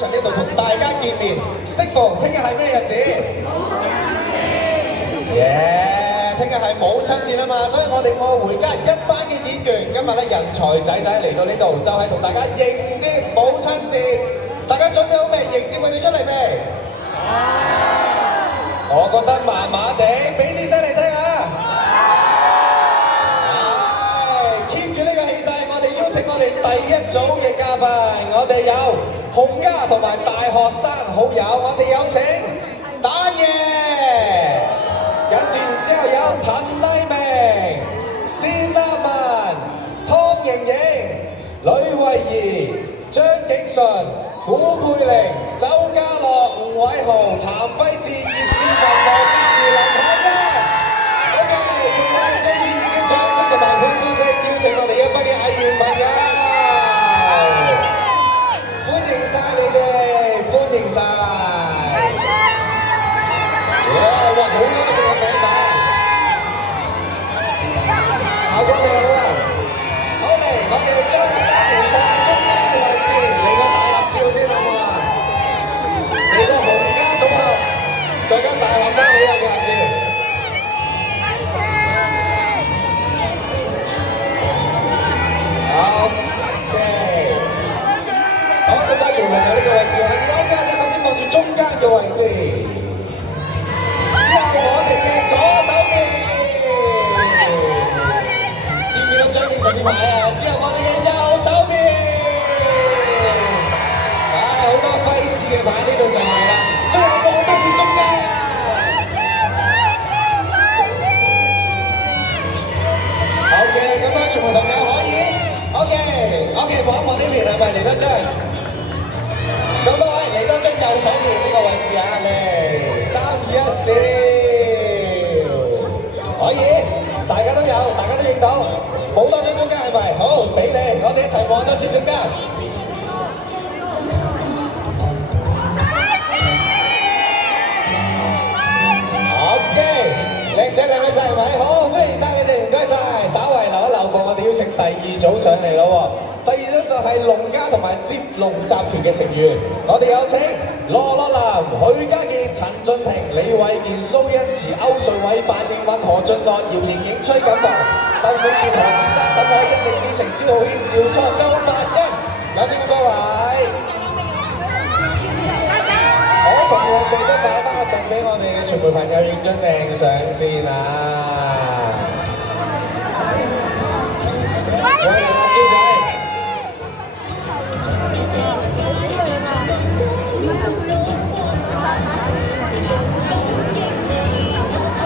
場呢度同大家見面。適逢聽日係咩日子？耶！聽日係母親節啊嘛，所以我哋愛回家一班嘅演員今日咧人才仔仔嚟到呢度，就係同大家迎接母親節。大家準備好未？迎接佢哋出嚟未？我覺得麻麻地，俾啲聲嚟聽下。keep 住呢個氣勢，我哋邀請我哋第一組嘅嘉賓，我哋有洪嘉同埋大學生好友，我哋有請丹爺，跟住之後有滕麗明、單立文、湯盈盈、呂慧儀、張景淳、古佩玲、周家樂、吳偉豪、譚輝智、葉倩文、羅雪如、林海欣。OK， 用我哋最熱烈嘅掌聲同埋歡呼聲，邀請我哋一班嘅藝員朋友，歡迎晒你哋，歡迎晒。哇，好多你哋嘅名牌，效果你好啊！好嚟，我哋將個單元放喺中間嘅位置，嚟個大合照先好唔好啊？嚟個洪家組合，再跟大學生好友嘅合照。OK， 好，咁家全部喺呢個位置啊！而家我哋首先望住中間嘅位置，之後我哋嘅左手邊。張景淳啲牌啊！之後我哋嘅右手邊，好多輝字嘅牌呢度就係啦。最後望多次中間。OK， 咁多全部朋友可以。OK， 望一望呢邊係咪嚟多張？咁多位嚟多張右手邊呢個位置啊！嚟，3、2、1，笑。可以，大家都有，大家都影到。好多張中間係咪？好，俾你，我哋一齊望多次中間。OK， 靚仔靚女晒係咪？好，歡迎晒你哋，唔該晒。稍為留一留步，我哋邀請第二組上嚟咯喎。第二組就係龍家同埋接龍集團嘅成員，我哋有請羅樂林、許家健、陳俊廷、李偉健、蘇欣慈、歐瑞偉、范應允、何俊樂、姚連影、崔錦華、竇永健、何志山、沈海欣、李子晴、朱浩軒、邵創、周柏欣，有請咁多位。好，同樣地都擺翻個陣俾我哋嘅傳媒朋友影張靚相先啊！歡迎阿招仔。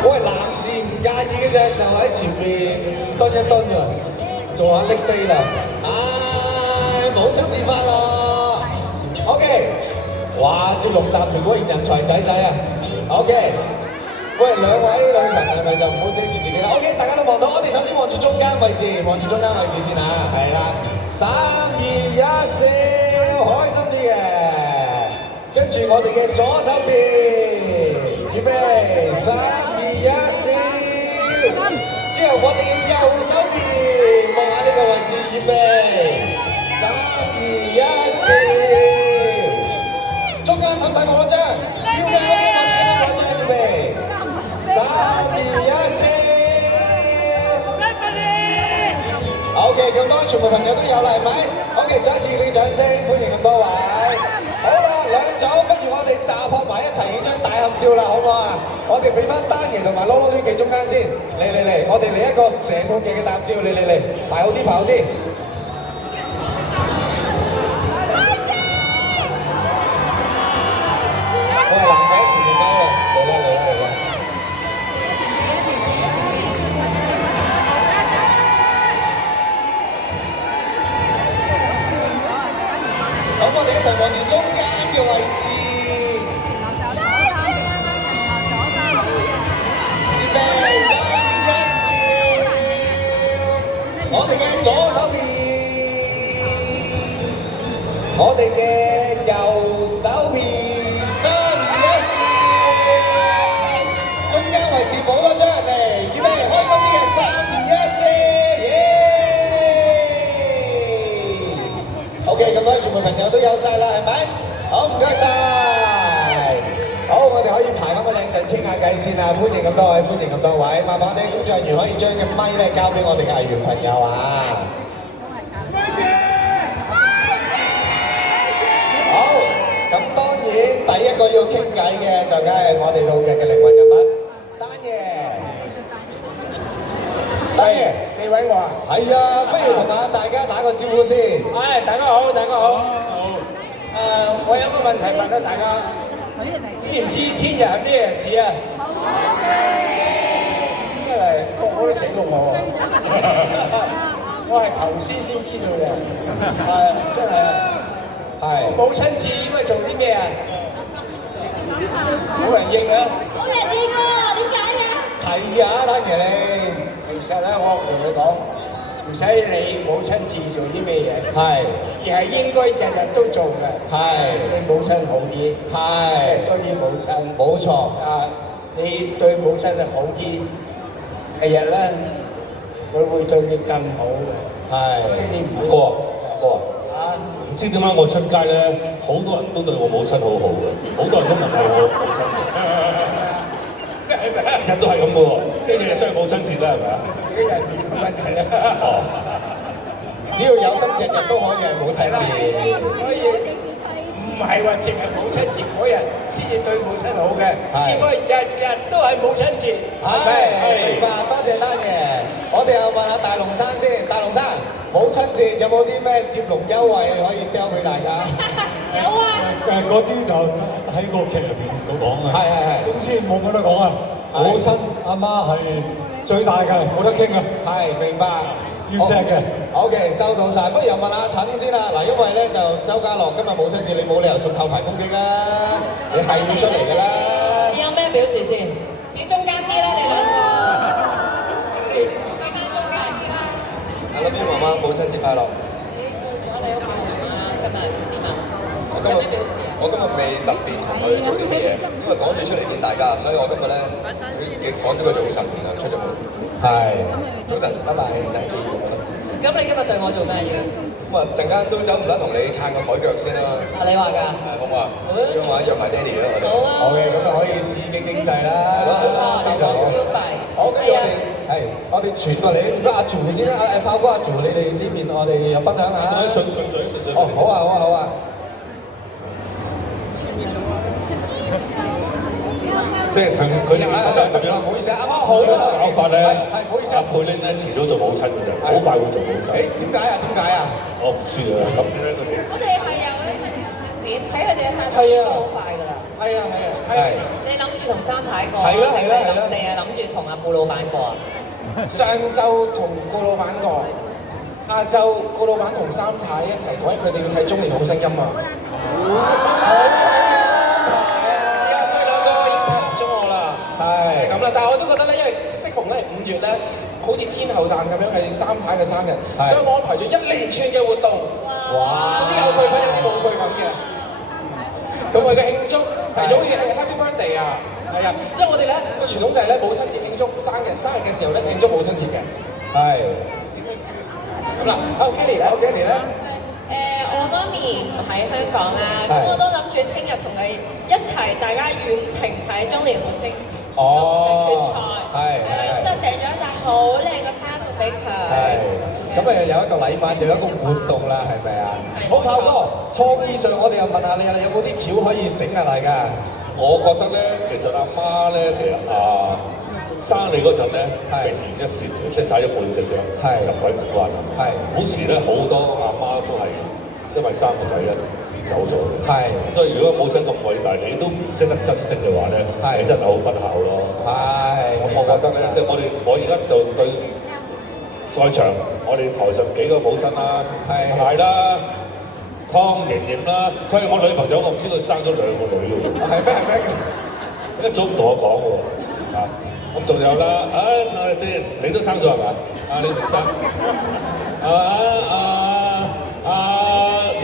喂，男士唔介意嘅啫，就喺前邊蹲一蹲㗎，做下拎地啦。母親節快樂 ！OK， 哇，接龍集團果然人才仔仔啊 ！OK， 喂，兩位女神係咪就唔好遮住自己啦 ？OK， 大家都望到，我哋首先望住中間位置，望住中間位置先啊，係啦，3、2、1，笑，開心啲嘅。跟住我哋嘅左手邊，預備，3、2、1，笑。之後我哋嘅右手邊，望下呢個位置，預備，3、2、1，笑。中間使唔使望一張？要嘅，望住中間望一張，預備，3、2、1，笑。OK， 咁多位全部朋友都有啦，係咪 ？OK， 再一次啲掌聲，歡迎咁多位。好啦，兩組，不如我哋集合埋一齊影張大合照啦，好唔好啊？我哋俾翻丹爺同埋囉囉攣企中間先，嚟，我哋嚟一個成套劇嘅大合照，嚟，排好啲，排好啲。喂，男仔前面交啦，嚟啦。咁我哋一齊望住中間嘅位置，預備3、2、1，笑。我哋嘅左手邊，我哋嘅右手邊，3、2、1，笑。中間位置冇多張人嚟，預備開心啲嘅3、2、1，笑。OK， 咁多位全部朋友都有晒啦，係咪？好，好，唔該晒。好，我哋可以排翻個靚陣傾下偈先啊！歡迎咁多位，歡迎咁多位。麻煩我哋工作人員可以將隻咪咧交俾我哋嘅藝員朋友啊！好，咁當然第一個要傾偈嘅就梗係我哋老劇嘅靈魂人物丹爺。丹爺，你揾我啊？係啊，不如同下大家打個招呼先。大家好，大家好。我有個問題問下大家，知唔知天日係咩事啊？真係我都醒過我喎，我係頭先知道嘅，真係係。母親節應該做啲咩啊？冇人應啊！冇人應喎，點解嘅？係啊，丹爺你。其實咧，我同你講，唔使你母親節做啲咩嘢，係，而係應該日日都做嘅。係，對母親好啲，係，多啲母親。冇錯。你對母親好啲，日日咧，佢會對你更好嘅。係，所以你唔會哥啊，唔知點解我出街咧，好多人都對我母親好好嘅，好多人都問我母親。日日都係咁嘅喎，即係日日都係母親節啦，係咪啊？幾日面冇問題啊！只要有心，日日都可以係母親節。所以唔係話淨係母親節嗰日先至對母親好嘅，應該日日都係母親節。係，明白，多謝丹爺。我哋又問下大龍生先，大龍生，母親節有冇啲咩接龍優惠可以 sell 俾大家？有啊！嗰啲就喺個劇入邊講啊。係。總之冇得講啊！母親阿媽係最大嘅，冇得傾啊！係，明白。要錫嘅。OK，收到晒。不如又問下騰先啦。嗱，因為咧就周家樂今日母親節，你冇理由做後排攻擊啦，你係要出嚟㗎啦。你有咩表示先？你中間啲啦，你兩個。你翻中間啲啦。I love you，媽媽，母親節快樂。你到咗你屋企同媽今日點啊？有咩表示啊？我今日未特別同佢做啲乜嘢，因為趕住出嚟見大家，所以我今日咧講咗個早晨，然後出咗門。係，早晨，拜拜，仔見。咁你今日對我做咩嘢？咁啊，陣間都走唔甩同你撐個台腳先啦。你話㗎？好唔好啊？咁話約埋爹哋啦，我哋。好啊。好嘅，咁就可以刺激經濟啦。冇錯，嚟講消費。好，跟住我哋傳過嚟，如果阿 Joe 先啦，炮哥阿 Joe，你哋呢邊我哋又分享下。順嘴。哦，好啊。即係佢哋唔好意思啊，啱啱好啦。搞法咧，係唔好意思。阿佩玲咧遲早做母親嘅啫，好快會做母親。點解啊？我唔知啊，咁咧佢哋。我哋係有咧，佢哋嘅發展，睇佢哋嘅發展都好快㗎啦。係。你諗住同三太過？係啦。定係諗住同阿顧老闆過啊？上晝同顧老闆過，下晝顧老闆同三太一齊過，因為佢哋要睇《中年好聲音》啊。係咁啦，但係我都覺得咧，因為適逢咧5月咧，好似天后誕咁樣係三太嘅生日，所以我安排咗一連串嘅活動。哇！有啲有佢份，有啲冇佢份嘅。咁為嘅慶祝，提早好似係 Happy Birthday 啊，係啊，因為我哋咧個傳統就係咧母親節慶祝生日嘅時候咧慶祝母親節嘅。係。咁啦，好 Kelly 咧，Kelly 咧。我媽咪唔喺香港啦，咁我都諗住聽日同佢一齊，大家遠程睇中年好聲音決賽，係啦，然之後訂咗一紮好靚嘅花送俾佢。係，咁啊有一個禮物，又有一個活動啦，係咪啊？好，炮哥，創意上我哋又問下你啦，有冇啲橋可以醒下大家？我覺得咧，其實阿媽咧，其實生你嗰陣咧，明年一線，即係踩咗半隻腳入鬼門關啊！係，好時咧好多阿媽都係因為生個仔咧而走咗嘅。係，所以如果母親咁偉大，你都唔識得珍惜嘅話咧，你真係好不孝咯。係，我覺得咧，即係我而家就對在場我哋台上幾個母親啦，係啦。湯盈盈啦，佢係我女朋友，我唔知佢生咗2個女嘅喎。係咩？一早唔同我講嘅喎，咁仲有啦，睇下先，你都生咗係嘛？你未生？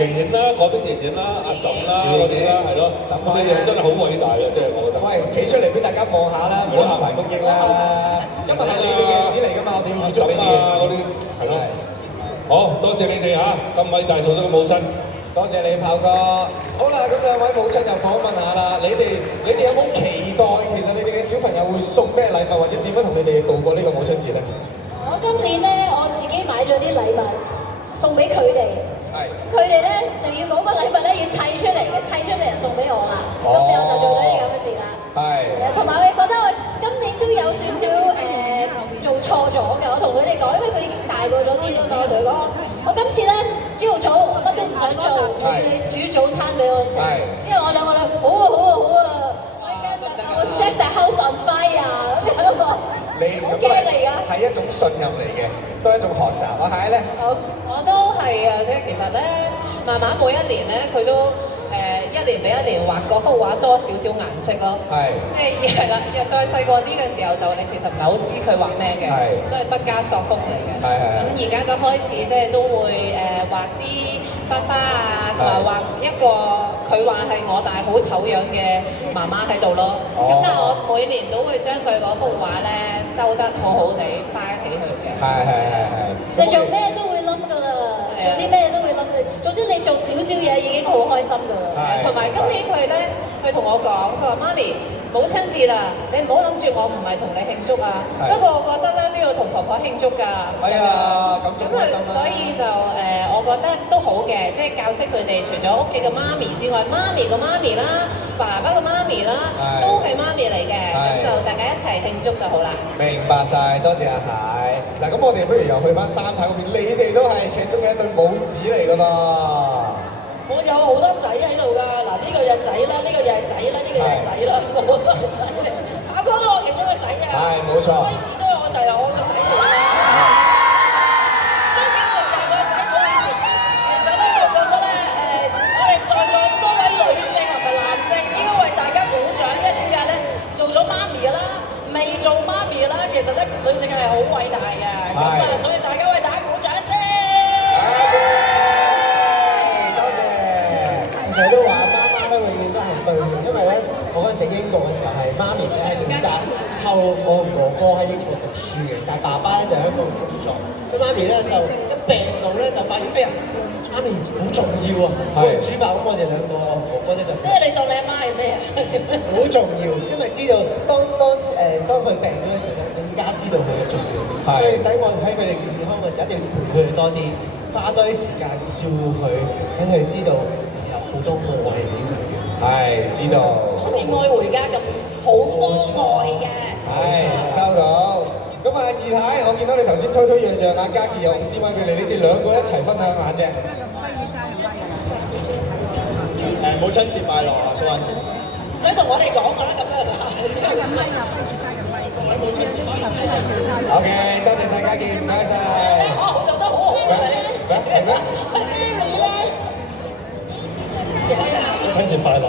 盈盈啦，嗰邊盈盈啦，阿嬸啦嗰啲啦，係咯，你哋真係好偉大嘅，即係我覺得。喂，企出嚟俾大家望下啦，唔好下排攻擊啦。今日係你嘅日子嚟㗎嘛，我哋要祝你啲嘢。嗰啲係咯。好多謝你哋嚇，咁偉大做咗個母親。多謝你炮哥。好啦，咁兩位母親又訪問下啦，你哋有冇期待其實你哋嘅小朋友會送咩禮物，或者點樣同你哋度過呢個母親節咧？我今年咧我自己買咗啲禮物送俾佢哋，佢哋咧就要嗰個禮物咧要砌出嚟嘅，砌出嚟就送俾我啦。咁我就做咗啲咁嘅事啦。同埋我覺得我今年都有少少做錯咗嘅，我同佢哋講，因為佢已經大個咗啲啦嘛，我同佢講，我今次咧朝頭早乜都唔想做，我要你煮早餐俾我食。之後我兩個咧好啊好啊好啊，我 set the house on fire 咁樣喎。你咁係一種信任嚟嘅，都係一種學習。我係咧，我都係啊，即係其實咧，慢慢每一年咧，佢都一年比一年畫嗰幅畫多少少顏色咯。即係啦，再細個啲嘅時候就你其實唔係好知佢畫咩嘅，都係畢加索風嚟嘅。咁而家就開始即係都會畫啲花花啊，同埋畫一個佢話係我但係好醜樣嘅媽媽喺度咯。咁但係我每年都會將佢嗰幅畫咧收得好好地翻起佢嘅。就做咩都會冧㗎啦，做啲咩都會冧嘅。總之你做少少嘢已經好開心㗎啦。同埋今年佢同我講，佢話媽咪母親節啦，你唔好諗住我唔係同你慶祝啊。不過我覺得咧都要同婆婆慶祝㗎。咁所以就我覺得都好嘅，即係教識佢哋除咗屋企嘅媽咪之外，媽咪嘅媽咪啦，爸爸嘅媽咪啦，都係媽咪嚟嘅。咁就大家一齊慶祝就好啦。明白晒，多謝阿蟹。嗱，咁我哋不如又去翻三太嗰邊，你哋都係劇中嘅一對母子嚟㗎嘛？我有好多仔喺度㗎，嗱呢個又係仔啦，呢個又係仔啦，呢個又係仔啦，個個都係仔嚟。阿哥都係我其中嘅仔嘅，冇錯。輝子都係我仔啦，我個仔嚟㗎。張景成又係我仔，唔好意思。其實咧，我覺得咧，我哋在座咁多位女性同埋男性應該為大家鼓掌，因為點解咧？做咗媽咪啦，未做媽咪啦，其實咧女性係好偉大嘅，咁啊，所以大家為大家鼓掌先。成日都話媽媽咧永遠都係對嘅，因為咧我嗰陣時英國嘅時候係媽咪咧負責湊我哥哥喺英國讀書嘅，但係爸爸咧就喺香港工作，所以媽咪咧就一病到咧就發現，哎呀，媽咪好重要啊！我哋煮飯咁，我哋兩個哥哥咧就即係你當你阿媽係咩啊？好重要，因為知道當佢病咗嘅時候咧，更加知道佢嘅重要，所以等我喺佢哋健康嘅時候，一定要陪佢哋多啲，花多啲時間照顧佢，等佢哋知道。好多愛點樣嘅，知道。好似愛回家咁，好多愛嘅。收到。咁啊，二太，我見到你頭先推讓讓啊，嘉傑又唔知揾佢哋，你哋兩個一齊分享下啫。母親節快樂啊，蘇嫻姐。唔使同我哋講㗎啦，咁樣各位母親節快樂。OK， 多謝晒嘉傑，唔該晒。做得好好啊！係咩？母親節快樂！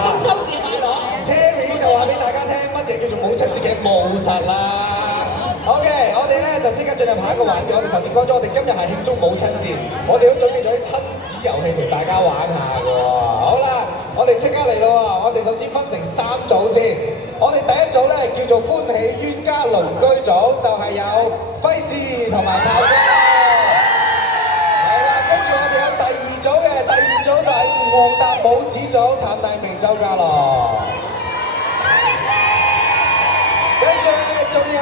中秋節快樂 ！Terry 就話俾大家聽乜嘢叫做母親節嘅務實啦。OK， 我哋咧就即刻進入下一個環節。我哋頭先講咗，我哋今日係慶祝母親節，我哋都準備咗啲親子遊戲同大家玩下嘅喎。好啦，我哋即刻嚟咯喎！我哋首先分成3組先。我哋第一組咧叫做歡喜冤家鄰居組，就係有輝志同埋炮哥。跟住我哋有第2組嘅，第2組就係黃達母子組，譚大明、周家樂。跟住仲有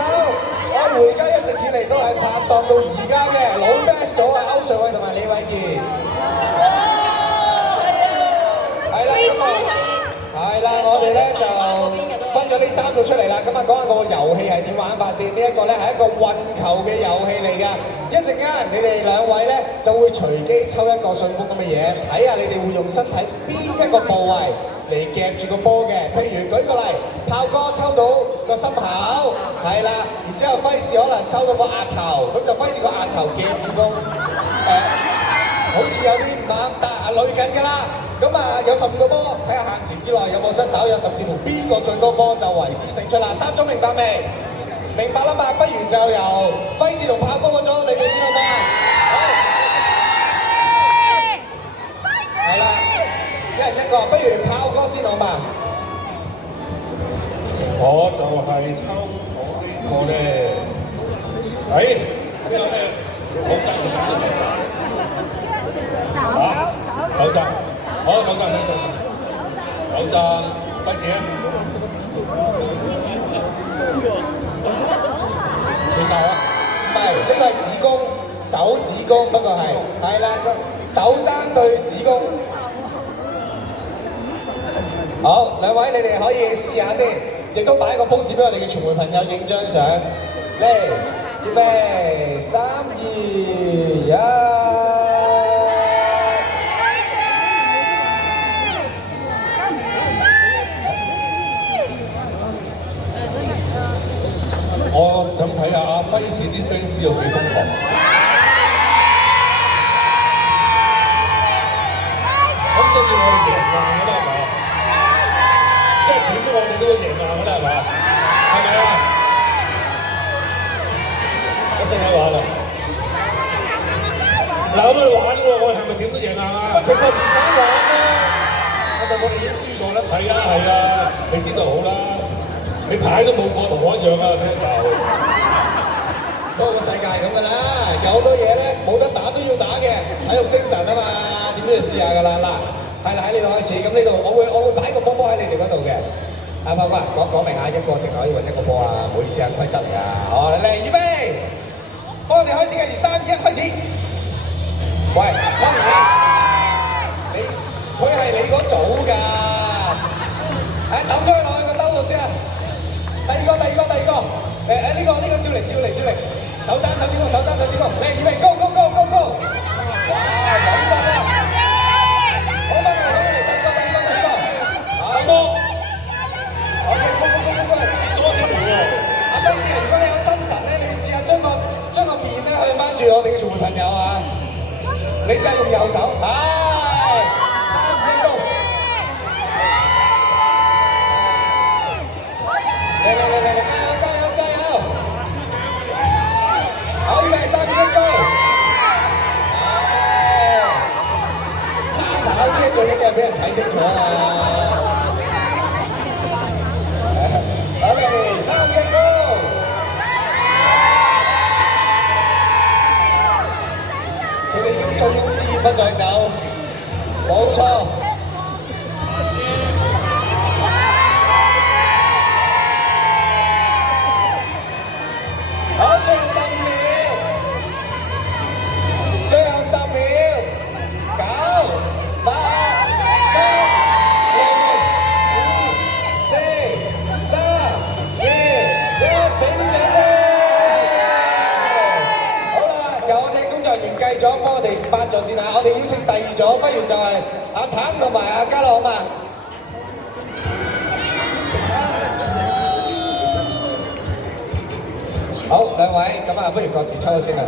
我回家一直以嚟都係拍檔到而家嘅老 best 組啊，歐瑞偉同埋李偉傑。係啦，我哋咧就分咗呢3個出嚟啦。咁啊，講下個遊戲係點玩法先。呢一個咧係一個運球嘅遊戲嚟㗎。一陣間你哋2位咧就會隨機抽一個信封咁嘅嘢，睇下你哋會用身體邊一個部位嚟夾住個波嘅。譬如舉個例，炮哥抽到個心口，係啦，然之後輝志可能抽到個額頭，咁就輝志個額頭夾住個好似有啲唔啱，但係累緊㗎啦。咁啊，有15個波，睇下限時之內有冇失手，有甚至乎邊個最多波就為之勝出啦。3組明白未？明白啦嘛，不如就由輝志同炮哥嗰組你哋先好嘛？係啦，一人一個，不如炮哥先好嘛？我就係抽我呢個咧，呢個咩？好真嘅，有陣，費事啊！點解啊？唔係，呢個係子宮，手指公，不過係啦，手踭對子宮。好，兩位你哋可以試下先，亦都擺一個 pose 俾我哋嘅傳媒朋友影張相。嚟，預備，3、2、1。我想睇下阿輝士啲 fans 有幾瘋狂。咁即係要我哋贏硬㗎啦，係嘛？即係點都我哋都會贏硬㗎啦，係嘛？係咪啊？我真係玩啦！嗱，咁去玩喎，我哋係咪點都贏硬啊？其實唔使玩啦，我哋已經輸咗啦。係啊，你知道好啦。你牌都冇過同我一樣啊，聲就。不過個世界咁㗎啦，有好多嘢咧冇得打都要打嘅，體育精神啊嘛，點都要試下㗎啦。嗱，係啦，喺呢度開始，咁呢度我會擺個波波喺你哋嗰度嘅。阿炮哥講明下一個直可以或者一個波啊，唔好意思啊，規則嚟啊。好，嚟預備，幫我哋開始計時，3、2、1，開始。喂，媽咪，佢係你嗰組㗎，抌咗佢落去個兜度先啊！第二個，呢個照嚟，手踭手指公，嚟預備 ，go！ 哇，穩陣啊！好翻嚟，第二個，好多 ，OK， go， 做乜出嚟喎？阿輝子，如果你有心神咧，你試下將個面咧去掹住我哋嘅傳媒朋友啊！你試下用右手，係，3、2、1 go！ 嚟！加油！好，預備3、2、1 go！ 揸跑車最緊要係俾人睇清楚啊！好嚟，3、2、1 go！ 佢哋已經醉翁之意不在酒，冇錯。好，最後10秒，9、8、7、6、5、4、3、2、1，俾啲掌聲！好啦，由我哋工作人員計咗，幫我哋8咗先啊！我哋邀請第2組，不如就係阿譚同埋阿嘉樂好嘛？好，兩位，咁啊，不如各自抽先啦。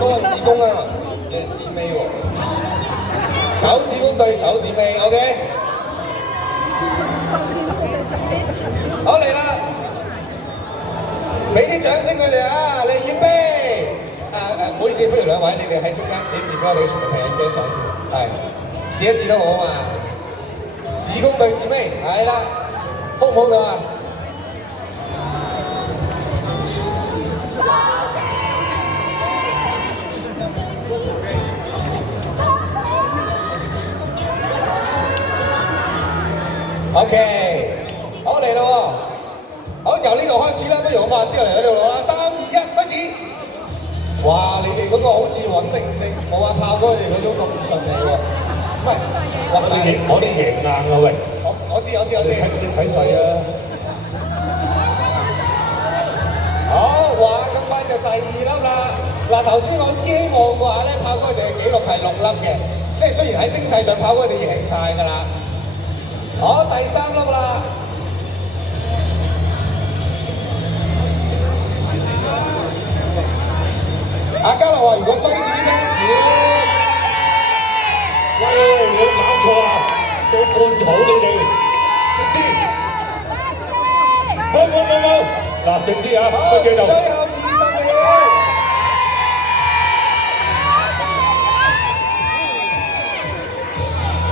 嗰個子宮啊，你係指尾喎，手指公對手指尾 ，OK。好嚟啦，俾啲掌聲佢哋啊！你預備，唔好意思，不如兩位你哋喺中間試一試俾我哋全部睇緊張相先，係試一試都好啊嘛。子宮對指尾，係啦。好唔好咁啊？OK， 好嚟咯喎！好，由呢度開始啦，不如好嘛？之後嚟喺度攞啦，3、2、1，開始！哇，你哋嗰個好似穩定性冇阿炮哥哋嗰種咁順利喎。唔係，我哋贏硬啊喂！我知。睇勢啊！好，哇！咁快就第2粒啦。嗱，頭先我希望嘅話咧，炮哥哋嘅紀錄係6粒嘅，即係雖然喺聲勢上炮哥哋贏晒㗎啦。好，第3粒啦。阿嘉樂話：如果輝子啲 fans 喂，你搞錯啊！做罐頭你哋，靜啲。好，嗱，靜啲啊，個鏡頭。最後20秒。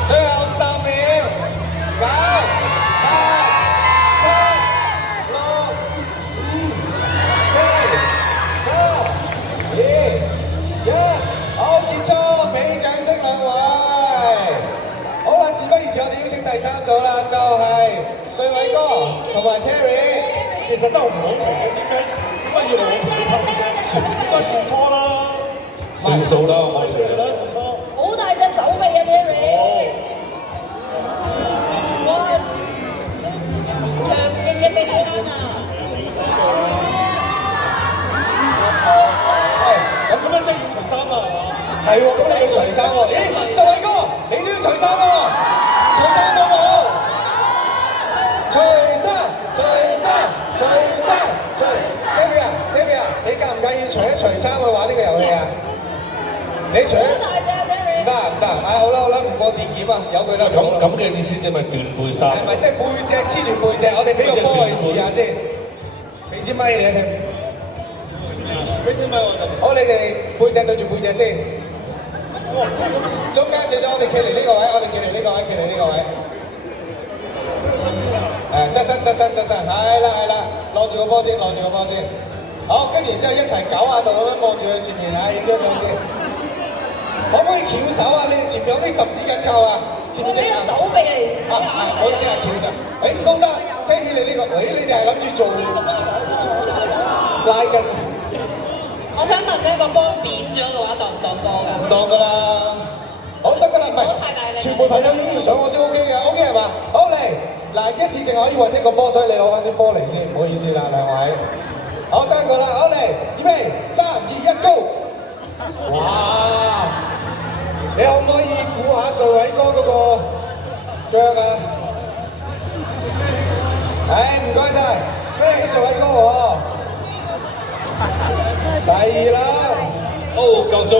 最後10秒。9、8、7、6、5、4、3、2、1。同埋 Terry， 其實真係唔好明點解要嚟應該算錯啦，算數啦，我哋算錯。好大隻手臂啊 Terry！ 哇，強勁嘅臂彎啊！咁樣真係要除衫啦，係嘛？係喎，咁你要除衫喎。咦，秀偉哥，你都要除衫喎，除衫好唔好？除衫，除衫，除衫，除。Terry 啊，你介唔介意除一除衫去玩呢個遊戲啊？你除。好大隻啊 Terry！ 唔得，好啦，唔過電檢啊，由佢啦。咁嘅意思即係咪斷背衫？係咪即係背脊黐住背脊？我哋俾個波去試下先。俾支咪你啊，聽。俾支咪我就。好，你哋背脊對住背脊先。中間少少，我哋企嚟呢個位，企嚟呢個位。側身，係啦，攞住個波先。好，跟住然之後一齊90下度咁樣望住佢前面影張相先。可唔可以翹手啊？你哋前面有啲十指緊扣啊？前面呢個手臂嚟。我先係翹手。都得，聽見你呢個，你哋係諗住做拉筋。我想問呢個波變咗嘅話，當唔當波㗎？唔當㗎啦。好得㗎啦，唔係。全部朋友已經要上我先 OK 嘅 ，OK 係嘛？好嚟，嗱一次淨係可以運一個波，所以你攞翻啲波嚟先，唔好意思啦，兩位。好得㗎啦，好嚟，預備，3、2、1 ，Go！ 哇！你可唔可以估下帥偉哥嗰個腳啊？唔該晒，飛起帥偉哥喎！第2啦，夠鐘。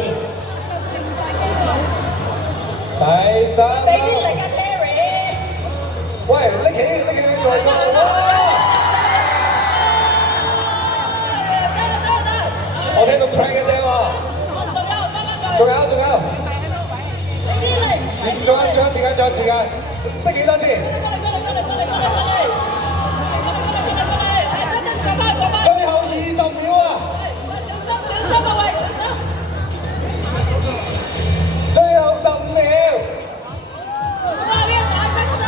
第3啦，俾啲力啊 Terry！ 喂，拎起帥偉哥，哇！我聽到 crank 嘅聲喎。仲有，仲有時間，得幾多先？最後20秒啊！小心啊喂，小心！最後15秒。哇！呢個打針劑。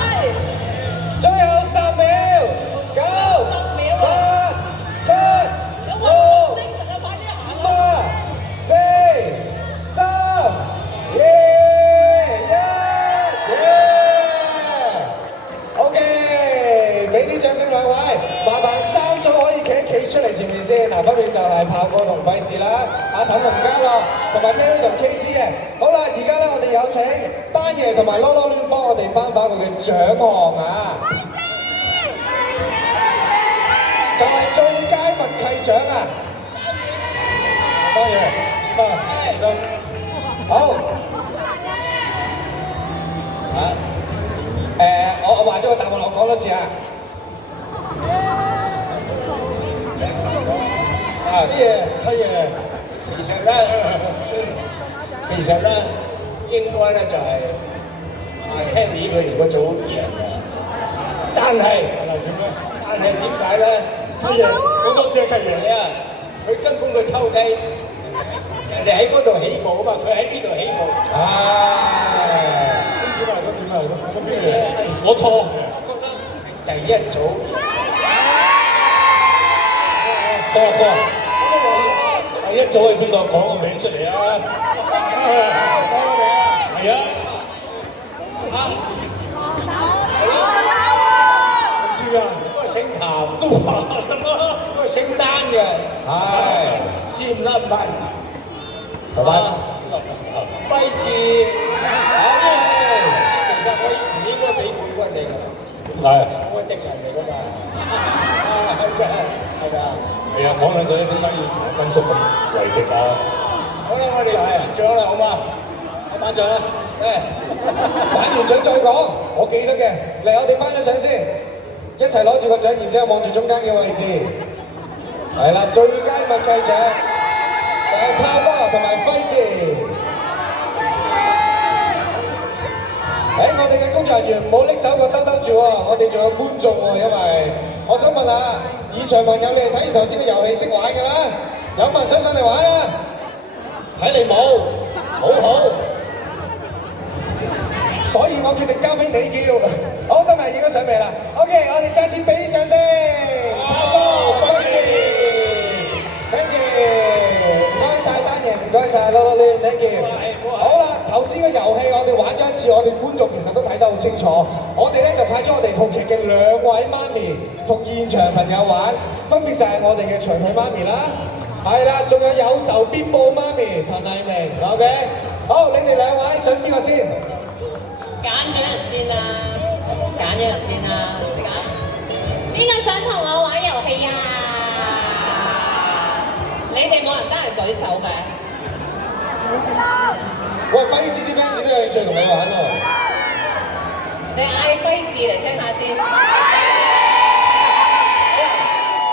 最後10秒，9、8、7、6、5、4、3、2、1， OK， 俾啲掌聲兩位，麻煩3組可以企出嚟前面先。嗱，分別就係炮哥同費治啦，阿騰同嘉樂，同埋 Terry 同 KC 嘅。好啦，而家咧我哋有請丹爺同埋囉囉攣幫我哋頒發佢嘅獎項啊！就係最佳默契獎啊！丹爺，好。我話咗個答案，我講多次啊！太爺，其實咧，應該咧就係Kenny 佢哋嗰組贏嘅，但係點解咧？太爺，好多謝契爺啊！佢根本佢偷雞，人哋喺嗰度起步啊嘛，佢喺呢度起步。點啊？咁邊嘢？我錯。我覺得係第一組。哥，第一組係邊個？講個名出嚟啊！講個名啊！係啊！唔輸啊！嗰個姓譚都話㗎嘛，嗰個姓丹嘅，係唔甩文，係嘛？輝志，其實我唔應該俾冠軍你㗎，我係敵人嚟㗎嘛，真係係㗎。係啊，講兩句點解要同甘肅咁為敵啊？好啦，我哋頒獎啦，好嘛？我頒獎啦，頒完獎再講，我記得嘅。嚟，我哋頒咗獎先，一齊攞住個獎，然之後望住中間嘅位置。係啦，最佳默契獎就係炮哥同埋輝志。我哋嘅工作人員唔好拎走個兜兜住喎，我哋仲有觀眾喎，因為我想問下現場朋友，你哋睇完頭先嘅遊戲識玩㗎啦？有冇人想上嚟玩啊？睇你冇，好，所以我決定交俾你叫。好，得未？咪應該上嚟啦。OK， 我哋再次俾啲掌聲。好，輝志 ，thank you， 唔該晒單人，唔該晒，Lolly，thank you。好啦，頭先個遊戲我哋玩咗一次，我哋觀眾其實都睇得好清楚。我哋咧就派咗我哋套劇嘅2位媽咪同現場朋友玩，分別就係我哋嘅長腿媽咪啦，係啦，仲有仇必報媽咪滕麗明 ，OK。好，你哋兩位想邊個先？揀咗人先啦，揀咗人先啦，你揀。邊個想同我玩遊戲啊？你哋冇人得閒舉手嘅。喂，輝志啲 fans 都有興趣同你玩喎。你嗌輝志嚟聽下先。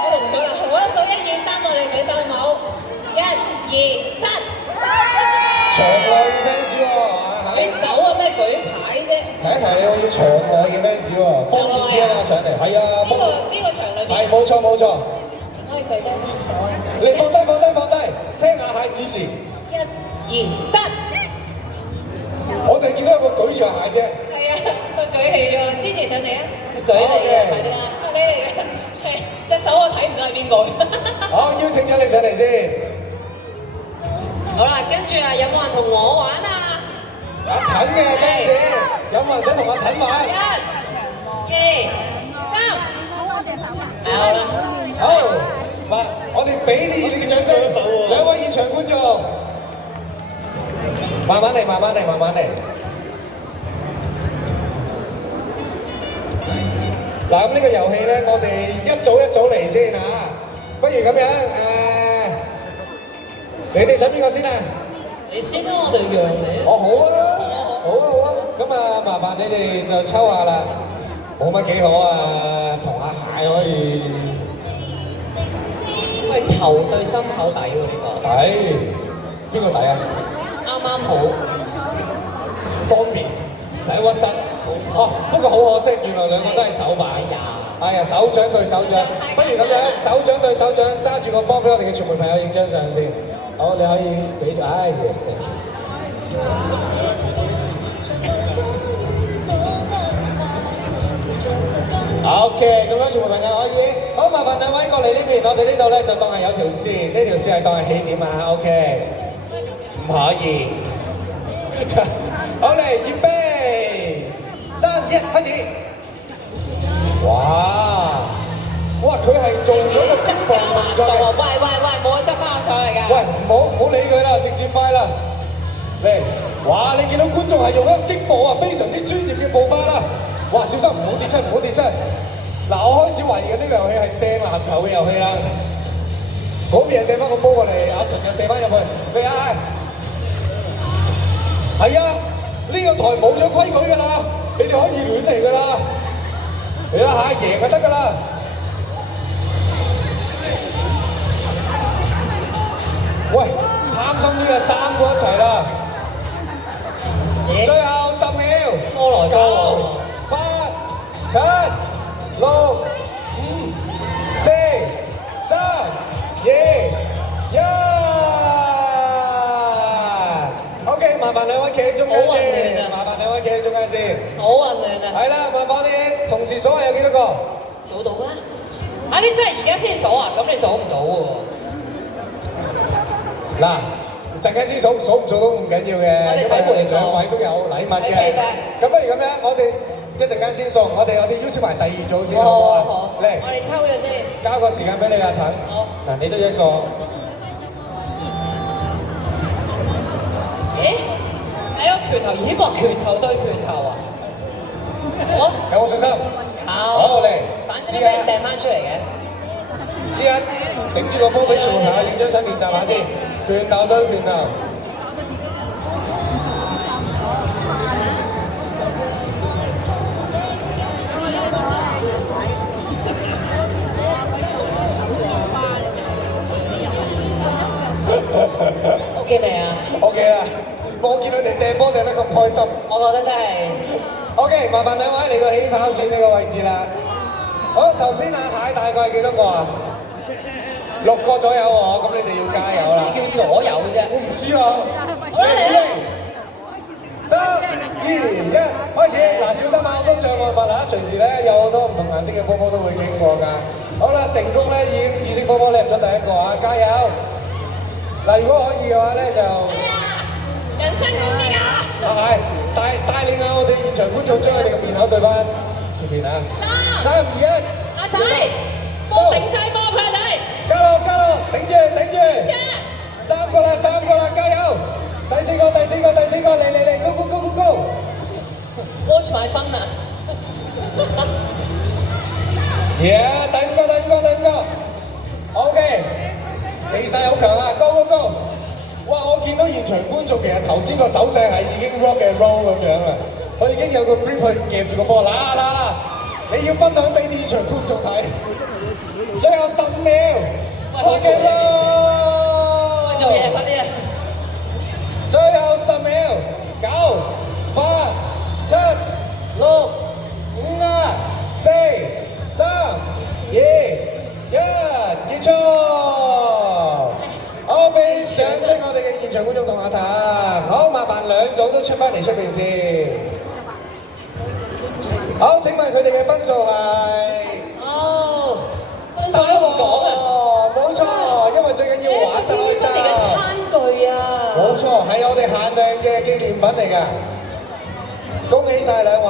我哋唔舉啦，我數1、2、3，我哋舉手好冇？1、2、3。場內嘅 fans 喎，舉手啊咩？舉牌啫。提一提你，我要場內嘅 fans 喎，方便啲啊嘛，上嚟。係啊。呢個場裏邊。係冇錯冇錯。可以舉低廁所啊。你放低，聽下蟹指示。1、2、3。我就見到有個舉住蟹啫。係啊，佢舉起咗，支持上嚟啊！佢舉你嘅，快啲啦！你嚟嘅，係隻手我睇唔到係邊個。好，邀請咗你上嚟先。好啦，跟住啊，有冇人同我玩啊？阿騰嘅 fans，有冇人想同阿騰玩？1、2、3。好啦。好，我哋俾啲熱烈嘅掌聲，兩位現場觀眾。慢慢嚟。嗱，咁呢個遊戲咧，我哋一組嚟先嚇。不如咁樣，你哋想邊個先啊？你先啦，我哋讓你。好啊。咁啊，麻煩你哋就抽下啦。冇乜幾好啊，同阿蟹可以。喂，頭對心口底喎呢個。底，邊個底啊？啱啱好，方便，唔使屈膝。冇錯。哦，不過好可惜，原來兩個都係手板。係啊，手掌對手掌。不如咁樣，手掌對手掌，揸住個波俾我哋嘅傳媒朋友影張相先。好，你可以俾住。Yes，thank you。OK， 咁樣傳媒朋友可以。好，麻煩兩位過嚟呢邊，我哋呢度咧就當係有條線，呢條線係當係起點啊。OK。唔可以。好嚟，預備，3、2、1，開始。哇！佢係做咗個激步動作嘅。喂，冇得執翻我上嚟㗎。喂，唔好理佢啦，直接快啦。嚟，哇！你見到觀眾係用一個激步啊，非常之專業嘅步伐啦。哇！小心唔好跌親。嗱，我開始懷疑呢個遊戲係掟籃球嘅遊戲啦。嗰邊係掟翻個波過嚟，阿純就射翻入去。嚟啊！係啊，呢個台冇咗規矩㗎啦，你哋可以亂嚟㗎啦。嚟啦嚇，贏就得㗎啦。喂，貪心啲啊，3個一齊啦。最後10秒。多來多9、8、7、6、5、4、3、2、1。OK， 麻煩兩位企喺中間先。好混亂啊！係啦，麻煩你同時數下有幾多個？數到咩？啊！你真係而家先數啊？咁你數唔到喎。嗱，陣間先數唔數都唔緊要嘅。我哋睇回放，兩位都有禮物嘅。咁不如咁樣，我哋一陣間先送，我哋邀請埋第2組先好唔好啊？好。嚟，我哋抽咗先。交個時間俾你啦，騰。好。嗱，你都一個。咦？係個拳頭，咦？搏拳頭對拳頭啊！好。有冇信心？好嚟。反正都俾人掟翻出嚟嘅。試下整住個波俾傳媒朋友影張相練習下先，拳頭對拳頭。OK 未啊 ？OK 啦，我見到你掟波掟得咁開心，我覺得真係。OK， 麻煩兩位嚟到起跑線呢個位置啦。好，頭先阿蟹大概係幾多個啊？6個左右喎，咁你哋要加油啦。叫左右嘅啫。我唔知啊。好啦，嚟啦！3、3、2、1，開始！嗱，小心啊，風象萬物啊，隨時咧有好多唔同顏色嘅波波都會經過㗎。好啦，成功咧已經紫色波波你入咗第一個啊，加油！嗱，如果可以嘅話咧就，人生公益啊！係帶領下我哋現場觀眾將佢哋嘅面口對翻前面啊！3、2、1，阿仔，波頂晒波佢仔，加落，頂住！三個啦，加油！第四個，嚟，go！ Watch my fun 啊！第五個 ，OK， 氣勢好強啊 ，go！ 哇！我見到現場觀眾其實頭先個手勢係已經 rock and roll 咁樣啦，佢已經有個 grip 去夾住個波，嗱，你要分享俾現場觀眾睇，最後10秒 ，rock and roll， 做嘢快啲啊！最後10秒，9、8、7、6、5、4、3、2、1，結束。好，俾掌聲我哋嘅現場觀眾同阿譚。好，麻煩兩組都出翻嚟出邊先。好，請問佢哋嘅分數係？分數都唔講啊！冇錯，因為最緊要玩得開心。我哋嘅餐具啊！冇錯，係我哋限量嘅紀念品嚟㗎。恭喜晒兩位！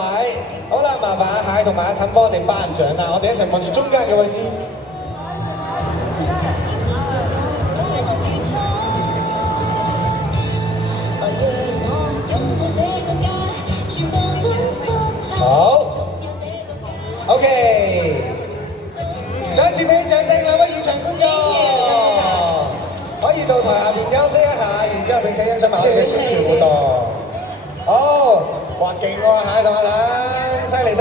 好啦，麻煩阿蟹同埋阿氹幫我哋頒獎啦，我哋一齊望住中間嘅位置。好 ，OK， 再一次俾掌聲兩位現場觀眾，可以到台下邊休息一下，然之後並且欣賞埋我哋嘅宣傳活動。好，哇，勁喎，蟹同阿兩，犀利，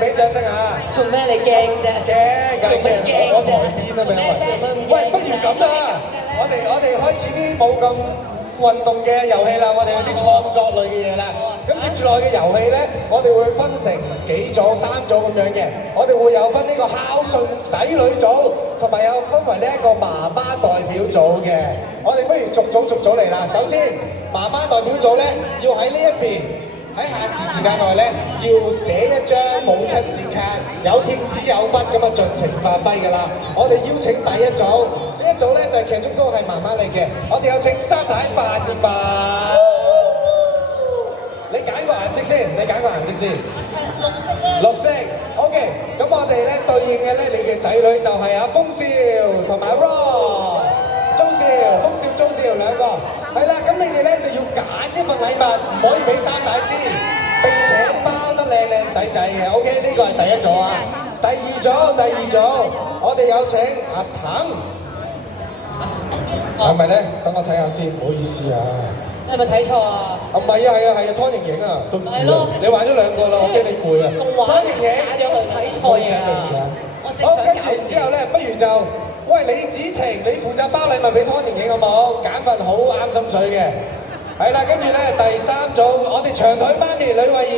俾掌聲啊！做咩你驚啫？驚，我台邊啊，咪喂，不如咁啦，我哋開始啲冇咁運動嘅遊戲啦，我哋有啲創作類嘅嘢啦。咁接住落去嘅遊戲咧，我哋會分成幾組、3組咁樣嘅。我哋會有分呢個孝順仔女組，同埋有分為呢一個媽媽代表組嘅。我哋不如逐組嚟啦。首先，媽媽代表組咧，要喺呢一邊喺限時時間內咧，要寫一張母親節卡，有貼紙有筆咁啊，盡情發揮㗎啦。我哋邀請第一組，呢一組咧就係劇中都係媽媽嚟嘅。我哋有請沙太范葉文。你揀個顏色先，綠色啦。綠色 ，OK。咁我哋咧對應嘅咧，你嘅仔女就係阿風少同埋 Ron， 鐘少兩個。係啦，咁你哋咧就要揀一份禮物，唔可以俾三太知，並且包得靚仔嘅。OK， 呢個係第一組啊。第二組，我哋有請阿騰。係咪咧？等我睇下先，唔好意思啊。你係咪睇錯啊？唔係啊，湯盈盈啊，對唔住啊，你玩咗兩個啦，我驚你攰啊。湯盈盈，打咗去睇錯嘢啊！好，跟住之後咧，不如就，喂，李子晴，你負責包禮物俾湯盈盈好冇？揀份好啱心水嘅。係啦，跟住咧第三組，我哋長腿媽咪呂慧儀，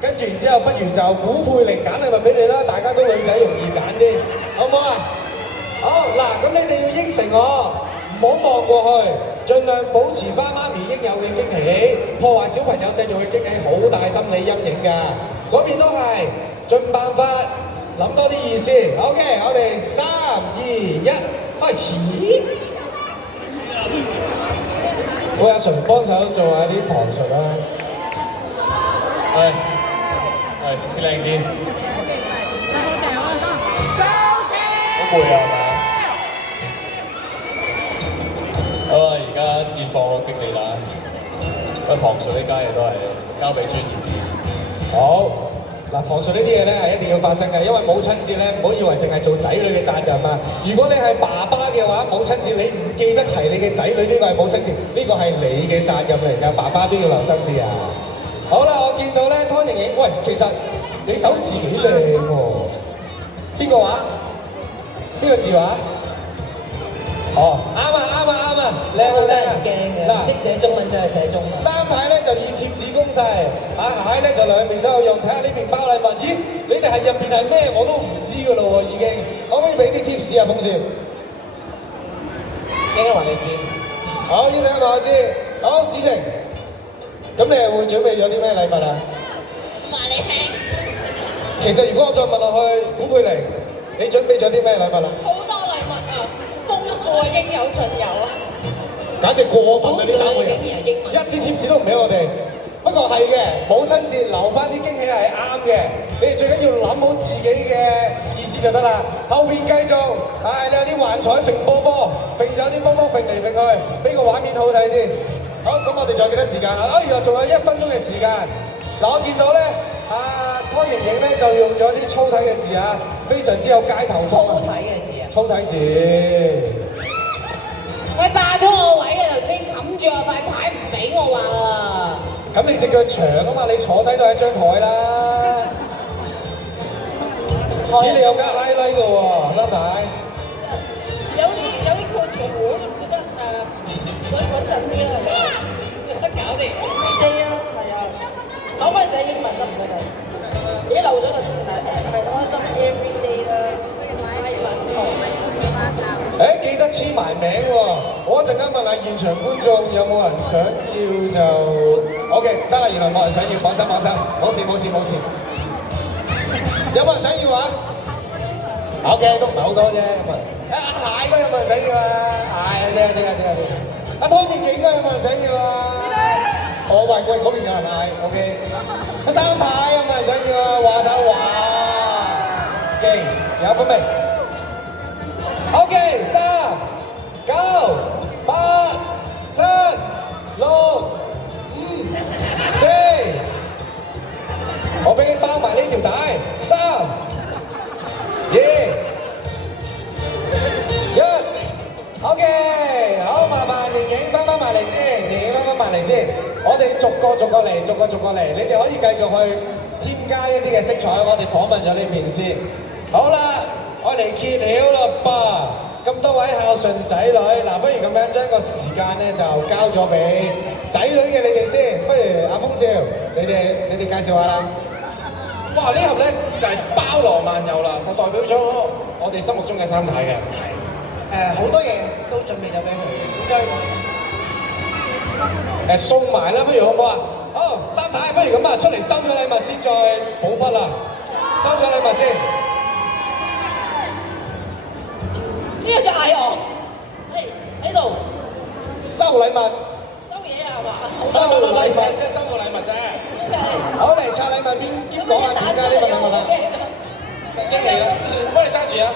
跟住然之後，不如就古佩玲揀禮物俾你啦，大家都女仔容易揀啲，好唔好啊？好，嗱，咁你哋要應承我。唔好望過去，盡量保持翻媽咪應有嘅驚喜，破壞小朋友製造嘅驚喜，好大心理陰影㗎。嗰邊都係，盡辦法諗多啲意思。OK， 我哋3、2、1，開始。喂，阿純幫手做下啲旁述啦。係，似靚啲。好攰啊！好啊！而家戰況好激烈啦，旁述呢家嘢都係交俾專業啲。好，嗱，旁述呢啲嘢咧係一定要發生嘅，因為母親節咧唔好以為淨係做仔女嘅責任啊！如果你係爸爸嘅話，母親節你唔記得提你嘅仔女，呢個係母親節，呢個係你嘅責任嚟㗎，爸爸都要留心啲啊！好啦，我見到咧湯盈盈，喂，其實你手字幾靚喎，邊個話？邊個字話？哦，啱啊，靚啊！驚嘅，識寫中文就係寫中文。三太咧就以貼紙攻勢，阿蟹咧就兩邊都有用，睇下呢邊包禮物。咦，你哋係入邊係咩？我都唔知㗎咯喎，已經。可唔可以俾啲貼士啊，風少？應該話你知。好，呢兩個我知。好，子晴。咁你係會準備咗啲咩禮物啊？話你聽，其實如果我再問落去，古佩玲，你準備咗啲咩禮物啊？好多禮物啊，豐富啊，應有盡有啊！簡直過分啊！呢三個人，竟然係英文，一啲貼士都唔俾我哋。不過係嘅，母親節留翻啲驚喜係啱嘅。你哋最緊要諗好自己嘅意思就得啦。後邊繼續，你有啲幻彩揈波波，揈走啲波波揈嚟揈去，俾個畫面好睇啲。好，咁我哋仲有幾多時間啊？原來仲有1分鐘嘅時間。嗱，我見到咧，湯盈盈咧就用咗啲粗體嘅字啊，非常之有街頭風啊！粗體嘅字啊！粗體字。佢霸咗我位嘅頭先，冚住我塊牌唔俾我畫啊！咁你隻腳長啊嘛，你坐低都係張台啦。咦，你有間拉拉嘅喎，三太。有啲括住我覺得穩陣啲啦，有得搞掂。係啊，可唔可以寫英文得唔得㗎？而家漏咗個係開心 everyday 啦，記得黐埋名喎。我一陣間問下現場觀眾有冇人想要就 OK 得啦。原來冇人想要，放心，冇事。有冇人想要啊 ？OK 都唔係好多啫。蟹都有冇人想要啊？蟹啲。湯盈盈都有冇人想要啊？喂，嗰邊有人嗌 OK。三太有冇人想要啊？話晒話，勁有分未？ OK， 3、9、8、7、6、5、4，我俾你包埋呢條帶。3、2、1 ，OK， 好，麻煩盈盈翻埋嚟先，我哋逐個嚟，你哋可以繼續去添加一啲嘅色彩，我哋訪問咗呢邊先。好啦。我嚟揭曉啦噃！咁多位孝順仔女，嗱，不如咁樣將個時間咧就交咗俾仔女嘅你哋先。不如阿風少，你哋介紹下啦。哇！呢盒咧就係包羅萬有啦，就代表咗我哋心目中嘅三太嘅。好多嘢都準備咗俾佢，應該送埋啦，不如好唔好啊？好，三太，不如咁啊，出嚟收咗禮物先，再補筆啦。收咗禮物先。 呢個大哦，喺度收禮物，收嘢啊嘛，收禮物即係收個禮物啫。好嚟拆禮物兼講下點解呢份禮物啦。經理啦，幫你揸住啊！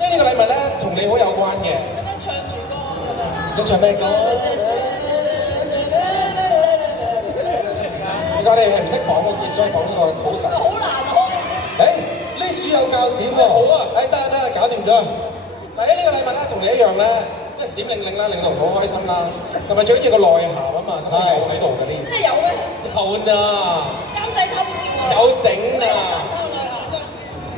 因為呢個禮物咧同你好有關嘅。咁樣唱住歌咁啊！想唱咩歌？其實我哋係唔識講嘅，所以講呢個好實。好難開。呢書有鉸剪喎。好啊！得，搞掂咗。 嗱，呢個禮物咧同你一樣咧，即係閃靈靈啦，令到好開心啦，同埋最緊要個內涵啊嘛，同埋有喺度嘅呢件事。即係有咩？有啊！監製偷笑喎。有頂啊！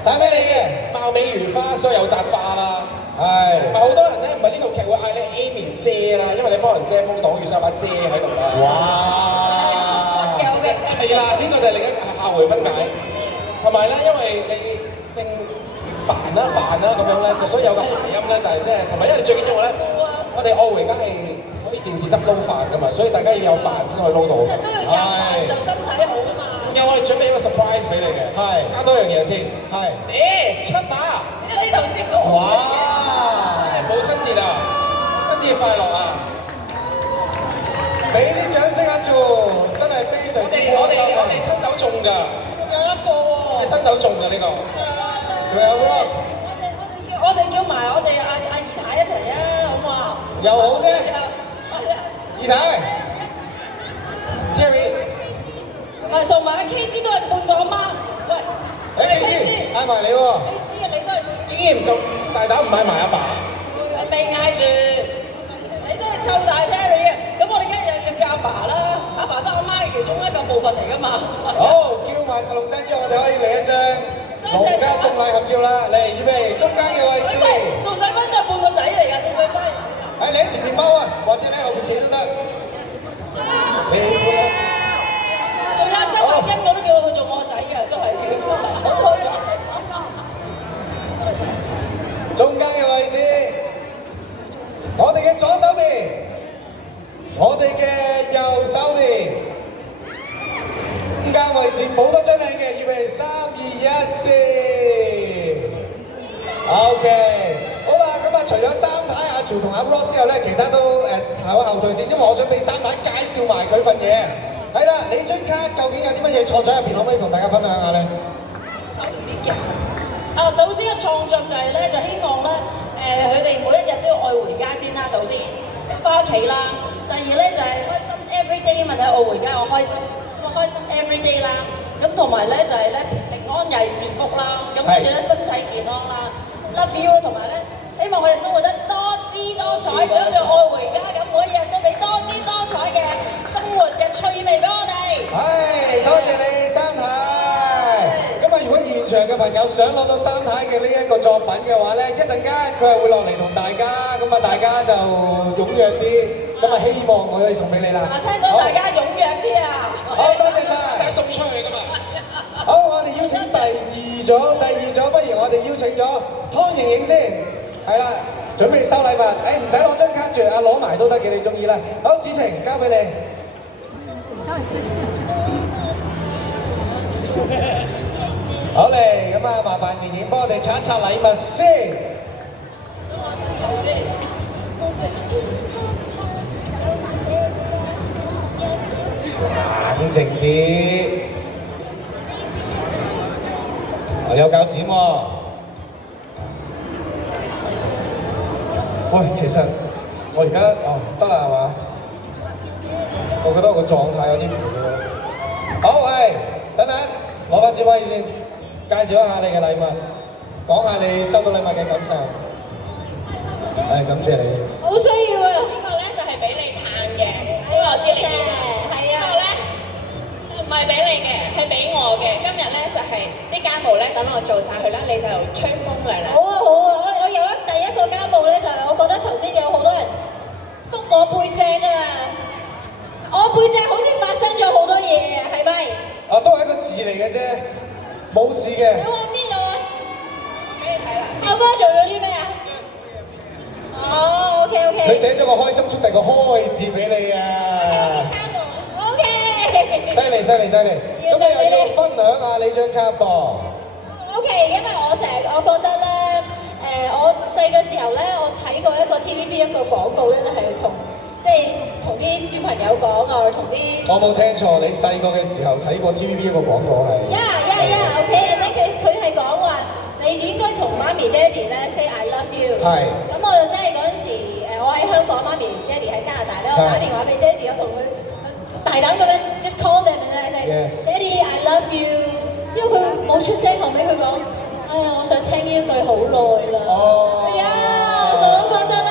帶俾你嘅，貌美如花，所以有扎花啦。係。咪好多人咧，唔係呢套劇會嗌你 Amy 姐啦，因為你幫人遮風擋雨，所以有把遮喺度啦。哇！係啦，呢個就係另一個下回分解。同埋咧，因為你姓。 煩啦咁樣咧，就所以有個諧音咧，就係即係同埋，因為你最緊要咧，我哋澳而家係可以電視汁撈飯噶嘛，所以大家要有飯先可以撈到。都要有飯就身體好啊嘛。仲有我哋準備一個 surprise 俾你嘅，係加多樣嘢先，係。出馬！你頭先講。哇！母親節啊，母親節快樂啊！俾啲掌聲啊，做真係非常之我哋親手種㗎。有一個喎。我哋親手種㗎呢個。 仲有喎，我哋叫埋我哋阿二太一齊啊，好唔好啊？又好啫，二太 ，Terry， 同埋阿 KC 都係半個阿媽，喂，KC 嗌埋你喎 ，KC 啊，你都係竟然咁大膽唔嗌埋阿爸，未嗌住，你都係湊大 Terry 啊，咁我哋梗係要叫阿爸啦，阿爸都阿媽嘅其中一個部分嚟㗎嘛。好，叫埋龍生之後，我哋可以嚟一張。 農家送禮合照啦，嚟預備中間嘅位置。宋水輝都係半個仔嚟㗎，宋水輝。你喺前面踎啊，或者你喺後邊企都得。你喜歡啦。仲有周柏欣，我都叫佢做我仔嘅，都係叫蘇好仔。中間嘅位置，我哋嘅左手邊，我哋嘅右手邊。間位置冇得張靚嘅，預備3、2、1先。OK， 好啦，咁啊，除咗三太阿 Joe 同阿 Rock 之後咧，其他都後退先，因為我想俾三太介紹埋佢份嘢。係啦，你張卡究竟有啲乜嘢錯咗入邊，可唔可以同大家分享下咧？手指甲。首先嘅創作就係咧，就希望咧，佢哋每一日都要愛回家先啦。首先，翻屋企啦。第二咧就係開心 everyday 啊嘛，睇我回家我開心，咁開心 everyday 啦。咁同埋咧就係咧平安又係是福啦。咁跟住咧身體健康啦 ，love you 同埋咧希望佢哋生活得多姿多彩，就好似愛回家咁，每一日都俾多姿多彩嘅生活嘅趣味俾我哋。係，多謝你三太。咁啊，如果現場嘅朋友想攞到三太嘅呢一個作品嘅話咧，一陣間佢係會落嚟同大家，咁啊大家就踴躍啲，咁啊希望我可以送俾你啦。聽到大家踴躍啲啊！好，多謝晒。送出去㗎嘛。好，我哋邀請第二組，不如我哋邀請咗湯盈盈先，係啦，準備收禮物。唔使攞張卡住，攞埋都得嘅，你中意啦。好，子晴交俾你。好嚟，咁啊，麻煩盈盈幫我哋拆一拆禮物先。冷靜啲。我有鉸剪喎。喂，其實我而家得啦係嘛？我覺得我個狀態有啲唔好。好，等等，攞翻支威先，介紹一下你嘅禮物，講下你收到禮物嘅感受。感謝你。好需要啊！呢個咧就係俾你嘆嘅，因為我知你記得。係啊。呢個咧唔係俾你嘅，係俾我嘅。今日咧就係啲家務咧，等我做晒佢啦，你就吹風嚟啦。好啊好啊，我有第一個家務咧，就係我覺得頭先有好多人督我背脊啊，我背脊好似發生咗好多嘢啊，係咪？都係一個字嚟嘅啫，冇事嘅。有冇邊度啊？俾你睇啦。我哥做咗啲咩啊？OK。佢寫咗個開心速遞個開字俾你啊！係3個。OK。犀利。咁你又要分享下你張卡噃 ？OK， 因為我覺得咧，我細嘅時候咧，我睇過一個 TVB 一個廣告咧，就係同啲小朋友講啊，同啲我冇聽錯，你細個嘅時候睇過 TVB 一個廣告係？OK， 佢係講話你應該同媽咪爹哋咧 say I love you。係。咁我就真係嗰陣時，我喺香港，媽咪爹哋喺加拿大咧，我打電話俾爹哋，我同佢大膽咁樣 just call them and I say Daddy I love you。之後佢冇出聲，後尾佢講：哎呀，我想聽呢一句好耐啦。係啊，所以我覺得咧，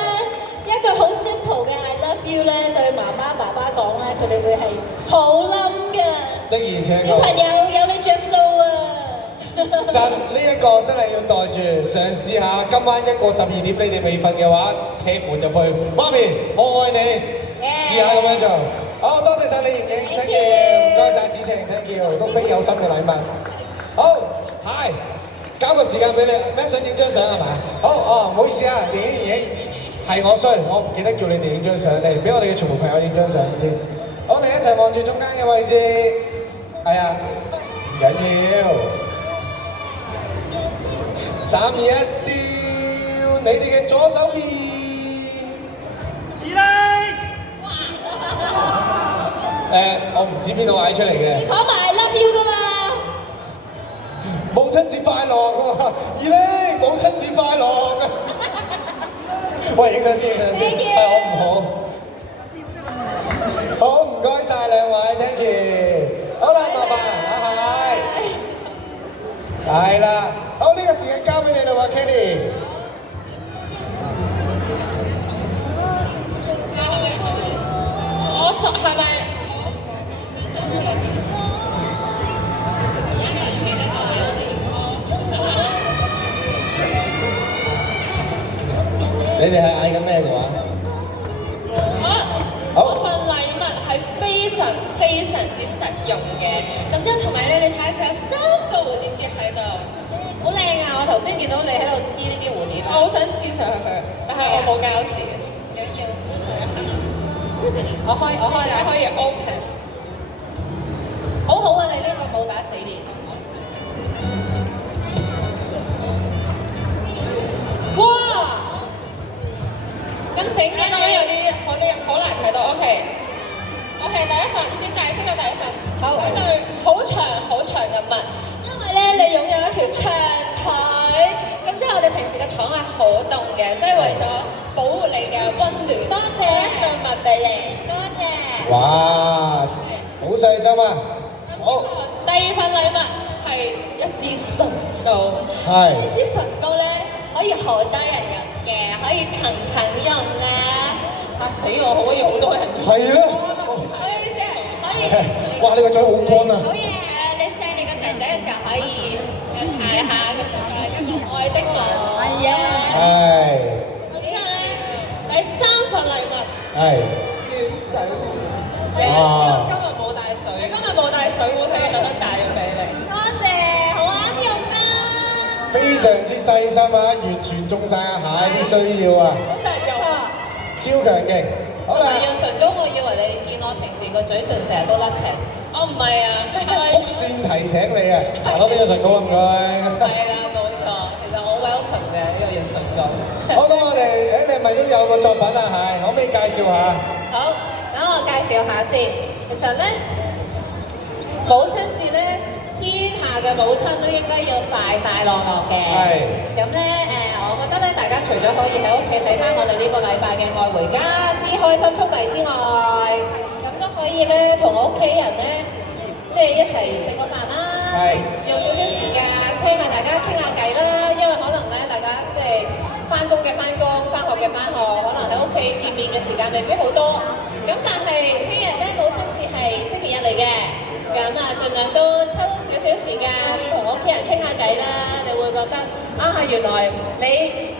一句好 simple 嘅 I love you 咧，對媽媽爸爸講咧，佢哋會係好冧㗎。的而且確。小朋友有你着數啊！真呢一個真係要袋住，嘗試下今晚一個12點你哋未瞓嘅話，踢門入去，媽咪我愛你，試下咁樣做。好，多謝晒你盈盈 ，thank you， 唔該晒子晴 ，thank you， 都非有心嘅禮物。好，係，交個時間俾你，咩想影張相係嘛？好，唔好意思啊，盈盈，係我衰，我唔記得叫你哋影張相，嚟俾我哋嘅全部朋友影張相先。好，你一齊望住中間嘅位置，係啊，唔緊要。3、2、1，笑你哋嘅左手邊。我唔知邊度嗌出嚟嘅。你講埋 I love you 㗎嘛？母親節快樂喎！二呢，母親節快樂！喂，影相先，我唔好。好，唔該晒兩位 ，thank you。好啦，麻煩，係啦。好，呢個時間交俾你啦喎 ，Kenny。我熟係咪？你哋係嗌緊咩嘅話？我份禮物係非常之實用嘅，咁之後同埋咧，你睇下佢有3個蝴蝶結喺度，好靚啊！我頭先見到你喺度黐呢啲蝴蝶，我好想黐上去，但係我冇膠紙，要知道一下。我開，你可以 open。好好啊！你呢個冇打死你。哇！咁醒嘅咁樣有啲好難睇到。OK，第一份先解釋咗第一份。好，一對好長嘅襪，因為咧你擁有一條長腿，咁即係我哋平時嘅廠係好凍嘅，所以為咗保護你嘅溫暖，多謝一對襪俾你，多謝。哇！好細心啊！好。第二份禮物係一支唇膏。係。呢支唇膏咧可以好多人用嘅，可以騰用啊！嚇死我，可以好多人用。係咯。可以。哇！你個嘴好乾啊！好嘢！你錫你個仔仔嘅時候可以踩下咁樣，愛的吻。係啊。係。之後咧，第三份禮物。係。暖水壺。因為今日冇帶水壺，所以特登帶咗俾你。多謝，好啱用啊！非常之細心啊，完全中晒阿蟹啲需要啊！好實用啊！超強勁。好啦。用唇膏，我以為你見我平時個嘴唇成日都甩皮。我唔係啊，曲線提醒你啊，搽多啲個唇膏唔該。係啦，冇錯，其實我 welcome 嘅呢個用唇膏。好，咁我哋你係咪都有個作品啊？係，可唔可以介紹下？好，等我介紹下先。其實咧，母親節咧，天下嘅母親都應該要快快樂樂嘅。係。咁咧我覺得咧，大家除咗可以喺屋企睇翻我哋呢個禮拜嘅愛回家之開心速遞之外，咁都可以咧同屋企人咧，即係一齊食個飯啦。係。用少少時間聽下大家傾下偈啦，因為可能咧大家即係翻工嘅翻工，翻學嘅翻學，可能喺屋企見面嘅時間未必好多。咁但係聽日咧母親節係星期日嚟嘅，咁盡量都抽少少時間同屋企人傾下偈啦。你會覺得原來你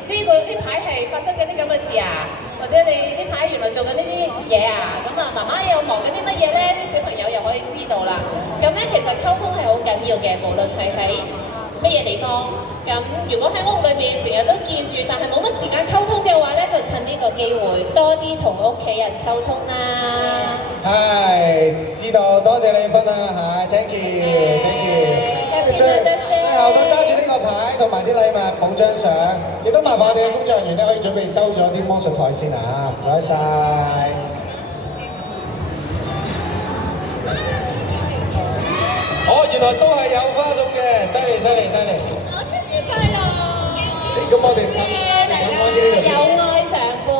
呢排係發生緊啲咁嘅事啊，或者你呢排原來做緊呢啲嘢啊，咁媽媽又忙緊啲乜嘢咧？啲小朋友又可以知道啦。咁咧其實溝通係好緊要嘅，無論係喺乜嘢地方。咁如果喺屋裏面成日都見住，但係冇乜時間溝通嘅話咧，就趁呢個機會多啲同屋企人溝通啦。係，知道，多謝你分享下 ，thank you，thank you。最後都揸住呢個牌同埋啲禮物補張相，亦都麻煩我哋嘅工作人員咧可以準備收咗啲魔術台先啊，唔該晒。原來都係有花送嘅，犀利！母親節快樂！咁我哋睇翻呢度先。有愛常伴，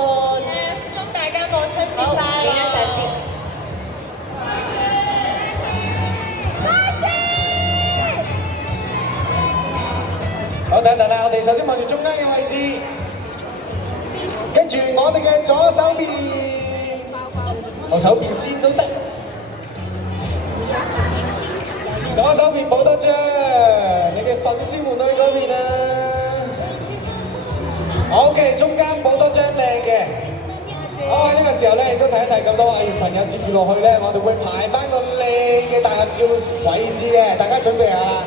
祝大家母親節快樂！一齊接。好，等啦，我哋首先望住中間嘅位置，跟住我哋嘅左手邊，右手邊先都得。左手邊補多張，你嘅粉絲們喺嗰邊啊。OK，中間補多張靚嘅。好，喺呢個時候咧，亦都提一提咁多藝員朋友，接住落去咧，我哋會排翻個靚嘅大合照位置嘅，大家準備下啦。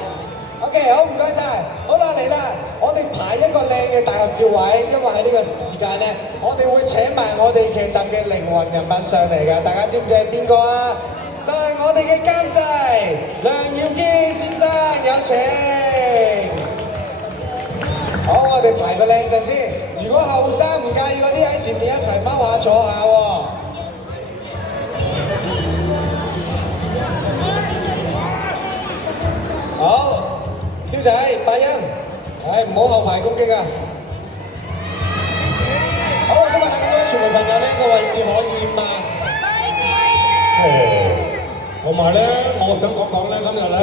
OK，好，唔該晒。好啦，嚟啦，我哋排一個靚嘅大合照位，因為喺呢個時間咧，我哋會請埋我哋劇集嘅靈魂人物上嚟㗎，大家知唔知係邊個啊？就係我哋嘅監製梁耀基先生，有請。好，我哋排個靚陣先。如果後生唔介意嗰啲喺前面一齊踎下坐下喎。好，超仔、拜恩，唔好後排攻擊啊！好，我想問下咁多傳媒朋友呢個位置可以嗎？同埋咧，我想講咧，今日咧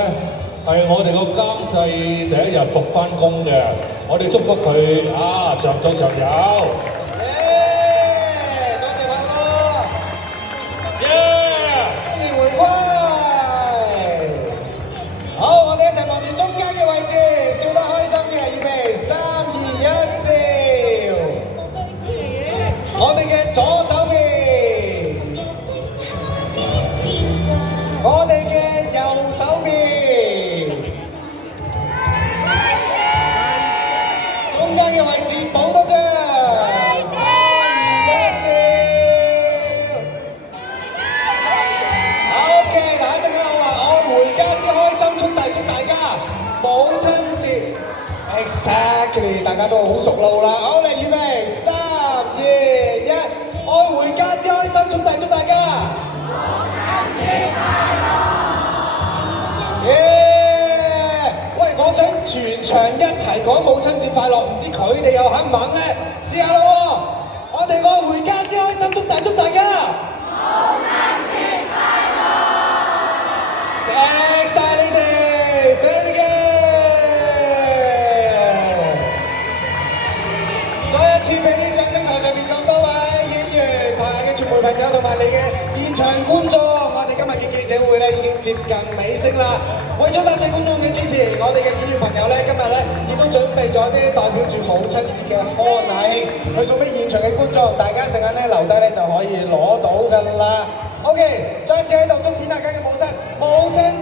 係我哋個監製第一日復翻工嘅，我哋祝福佢長做長有。多謝輝哥。歡迎回歸。好，我哋一齊望住中間嘅位置，笑得開心嘅，預備3、2、1，笑。我哋嘅左手邊。我哋嘅右手邊，中間嘅位置補多張。家都好熟路啦。好，嚟預備，3、2、1，愛回家之開心，祝大家。喂，我想全場一齊講母親節快樂，唔知佢哋又肯唔肯咧？試下啦喎！我哋愛回家之開心，祝大家。母親節快樂！錫曬你哋 ，very good！ 再一次俾啲掌聲，台上面咁多位演員、台下嘅傳媒朋友同埋你嘅現場觀眾，我哋今日嘅記者會咧已經接近尾聲啦。為咗多謝觀眾嘅支持，我哋嘅演員朋友咧今日咧亦都準備咗啲代表住母親節嘅康乃馨去送俾現場嘅觀眾，大家陣間咧留低咧就可以攞到㗎啦。OK， 再一次喺度祝天大家嘅母親節